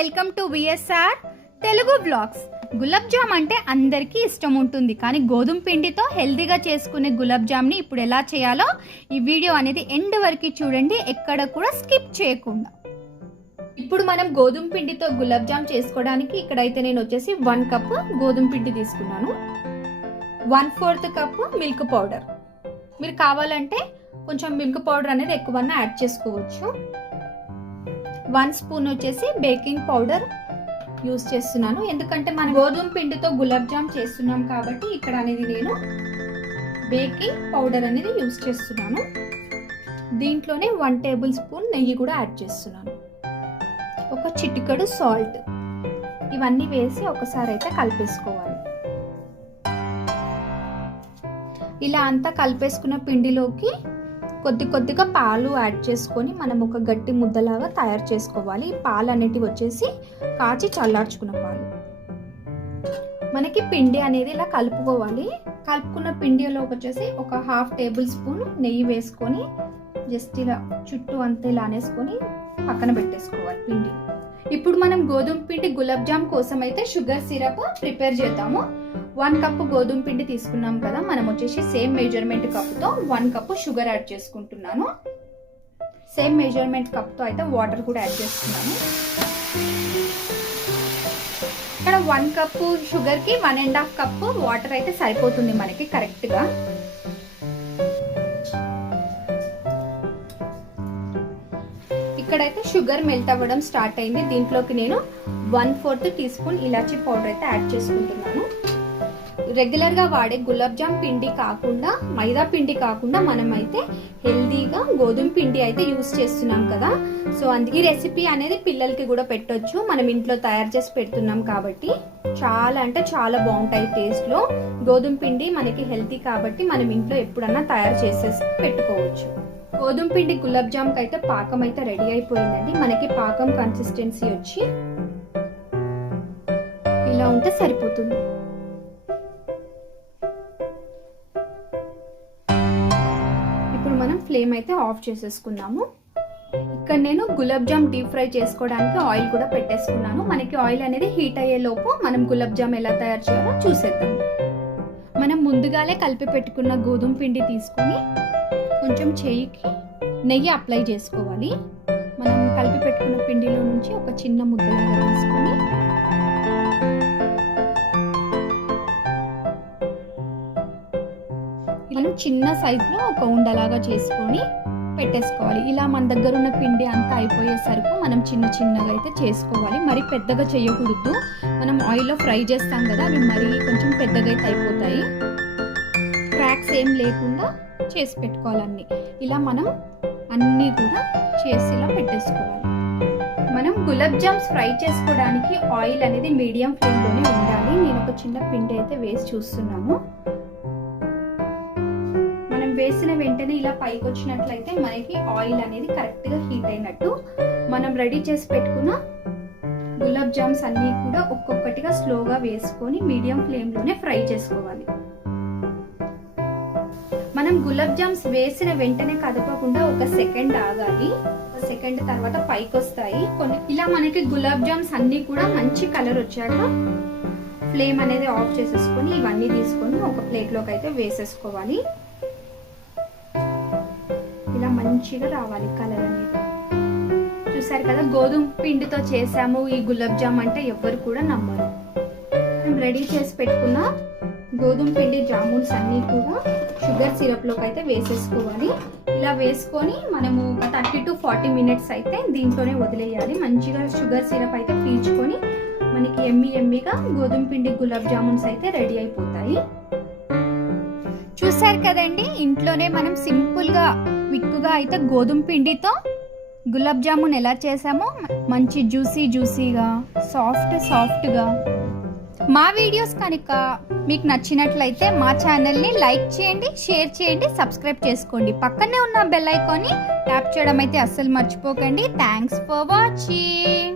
Welcome to VSR Telugu blogs. Gulab jam అంటే అందరికీ ఇష్టం ఉంటుంది. కానీ గోధుమ పిండితో హెల్తీగా చేసుకునే గులాబ్ జామ్ని ఇప్పుడు ఎలా చేయాలో ఈ వీడియో అనేది ఎండ్ వరకు చూడండి. ఎక్కడ కూడా స్కిప్ చేయకుండా. ఇప్పుడు మనం గోధుమ పిండితో గులాబ్ జామ్ చేసుకోవడానికి ఇక్కడైతే నేను వచ్చేసి వన్ కప్ గోధుమ పిండి తీసుకున్నాను. One fourth cup milk powder. మీరు కావాలంటే కొంచెం మిల్క్ పౌడర్ అనేది ఎక్కువన్నా యాడ్ చేసుకోవచ్చు. వన్ స్పూన్ వచ్చేసి బేకింగ్ పౌడర్ యూస్ చేస్తున్నాను. ఎందుకంటే మనం గోధుమ పిండితో గులాబ్ జామ్ చేస్తున్నాం కాబట్టి ఇక్కడ అనేది నేను బేకింగ్ పౌడర్ అనేది యూస్ చేస్తున్నాను. దీంట్లోనే వన్ టేబుల్ స్పూన్ నెయ్యి కూడా యాడ్ చేస్తున్నాను. ఒక చిటికడు సాల్ట్. ఇవన్నీ వేసి ఒకసారి అయితే కలిపేసుకోవాలి. ఇలా అంతా కలిపేసుకున్న పిండిలోకి కొద్ది కొద్దిగా పాలు యాడ్ చేసుకొని మనం ఒక గట్టి ముద్దలాగా తయారు చేసుకోవాలి. ఈ పాలు అనేటివి వచ్చేసి కాచి చల్లార్చుకున్న పాలు. మనకి పిండి అనేది ఇలా కలుపుకోవాలి. కలుపుకున్న పిండిలోకి వచ్చేసి ఒక హాఫ్ టేబుల్ స్పూన్ నెయ్యి వేసుకొని జస్ట్ ఇలా చుట్టూ అంతా ఇలా అనేసుకొని పక్కన పెట్టేసుకోవాలి పిండి. ఇప్పుడు మనం గోధుమ పిండి గులాబ్ జామ్ కోసం అయితే షుగర్ సిరప్ ప్రిపేర్ చేద్దాము. వన్ కప్ గోధుమ పిండి తీసుకున్నాం కదా మనం వచ్చేసి సేమ్ మెజర్మెంట్ కప్తో వన్ కప్ షుగర్ యాడ్ చేసుకుంటున్నాను. సేమ్ మెజర్మెంట్ కప్తో అయితే వాటర్ కూడా యాడ్ చేస్తున్నాను ఇక్కడ వన్ కప్ షుగర్కి one and half cup water అయితే సరిపోతుంది మనకి కరెక్ట్గా ఇక్కడైతే షుగర్ మెల్ట్ అవ్వడం స్టార్ట్ అయింది. దీంట్లోకి నేను వన్ ఫోర్త్ టీ స్పూన్ ఇలాచీ పౌడర్ అయితే యాడ్ చేసుకుంటున్నాను. రెగ్యులర్గా వాడే గులాబ్ జామ్ పిండి కాకుండా మైదా పిండి కాకుండా మనం అయితే హెల్దీగా గోధుమ పిండి అయితే యూస్ చేస్తున్నాం కదా. సో అందుకే రెసిపీ అనేది పిల్లలకి కూడా పెట్టొచ్చు. మనం ఇంట్లో తయారు చేసి పెడుతున్నాం కాబట్టి చాలా అంటే చాలా బాగుంటాయి టేస్ట్లో. గోధుమ పిండి మనకి హెల్తీ కాబట్టి మనం ఇంట్లో ఎప్పుడన్నా తయారు చేసేసి పెట్టుకోవచ్చు. గోధుమ పిండి గులాబ్ జామ్ అయితే పాకం అయితే రెడీ అయిపోయిందండి. మనకి పాకం కన్సిస్టెన్సీ వచ్చి ఇలా ఉంటే సరిపోతుంది. ఫ్లేమ్ అయితే ఆఫ్ చేసేసుకుందాము ఇక్కడ నేను గులాబ్ జామ్ డీప్ ఫ్రై చేసుకోవడానికి ఆయిల్ కూడా పెట్టేసుకున్నాను. మనకి ఆయిల్ అనేది హీట్ అయ్యే లోపు మనం గులాబ్ జామ్ ఎలా తయారు చేయాలో చూసేద్దాం. మనం ముందుగానే కలిపి పెట్టుకున్న గోధుమ పిండి తీసుకొని కొంచెం చేయికి నెయ్యి అప్లై చేసుకోవాలి. మనం కలిపి పెట్టుకున్న పిండిలో నుంచి ఒక చిన్న ముద్దలాగా తీసుకొని మనం చిన్న సైజులో ఒక ఉండలాగా చేసుకొని పెట్టేసుకోవాలి. ఇలా మన దగ్గర ఉన్న పిండి అంతా అయిపోయేసరికి మనం చిన్న చిన్నగా అయితే చేసుకోవాలి. మరి పెద్దగా చేయకూడదు. మనం ఆయిల్లో ఫ్రై చేస్తాం కదా అవి మరీ కొంచెం పెద్దగా అయితే అయిపోతాయి. క్రాక్స్ ఏం లేకుండా చేసి పెట్టుకోవాలన్నీ ఇలా మనం అన్నీ కూడా చేసి ఇలా పెట్టేసుకోవాలి. మనం గులాబ్ జామ్స్ ఫ్రై చేసుకోవడానికి ఆయిల్ అనేది మీడియం ఫ్లేమ్లోనే ఉండాలి. నేను ఒక చిన్న పిండి అయితే వేసి చూస్తున్నాము. వేసిన వెంటనే ఇలా పైకి వచ్చినట్లయితే మనకి ఆయిల్ అనేది కరెక్ట్గా హీట్ అయినట్టు మనం రెడీ చేసి పెట్టుకున్న గులాబ్ జామ్స్ అన్నీ కూడా ఒక్కొక్కటిగా స్లోగా వేసుకొని మీడియం ఫ్లేమ్లోనే ఫ్రై చేసుకోవాలి. మనం గులాబ్ జామ్స్ వేసిన వెంటనే కదపకుండా ఒక సెకండ్ ఆగాలి. సెకండ్ తర్వాత పైకి వస్తాయి. కొన్ని ఇలా మనకి గులాబ్ జామ్స్ అన్ని కూడా మంచి కలర్ వచ్చాక ఫ్లేమ్ అనేది ఆఫ్ చేసేసుకొని ఇవన్నీ తీసుకొని ఒక ప్లేట్లోకి అయితే వేసేసుకోవాలి. ఇలా మంచిగా రావాలి కలర్ అనేది. చూసారు కదా గోధుమ పిండితో చేసాము ఈ గులాబ్ జామ్ అంటే ఎవ్వరు కూడా నమ్మరు. మనం రెడీ చేసి పెట్టుకున్న గోధుమ పిండి జామున్స్ అన్నీ కూడా షుగర్ సిరప్లోకి అయితే వేసేసుకోవాలి. ఇలా వేసుకొని మనము థర్టీ టు ఫార్టీ మినిట్స్ అయితే దీంట్లోనే వదిలేయాలి. మంచిగా షుగర్ సిరప్ అయితే పీల్చుకొని మనకి ఎమ్మి ఎమ్మిగా గోధుమ పిండి గులాబ్ జామున్స్ అయితే రెడీ అయిపోతాయి. చూసారు కదండి ఇంట్లోనే మనం సింపుల్గా క్విక్గా అయితే గోధుమ పిండితో గులాబ్ జామున్ ఎలా చేసామో మంచి జ్యూసీ జ్యూసీగా సాఫ్ట్ సాఫ్ట్గా. మా వీడియోస్ కనుక మీకు నచ్చినట్లయితే మా ఛానల్ని లైక్ చేయండి షేర్ చేయండి సబ్స్క్రైబ్ చేసుకోండి. పక్కనే ఉన్న బెల్ ఐకాన్ని ట్యాప్ చేయడం అయితే అస్సలు మర్చిపోకండి. Thanks for watching.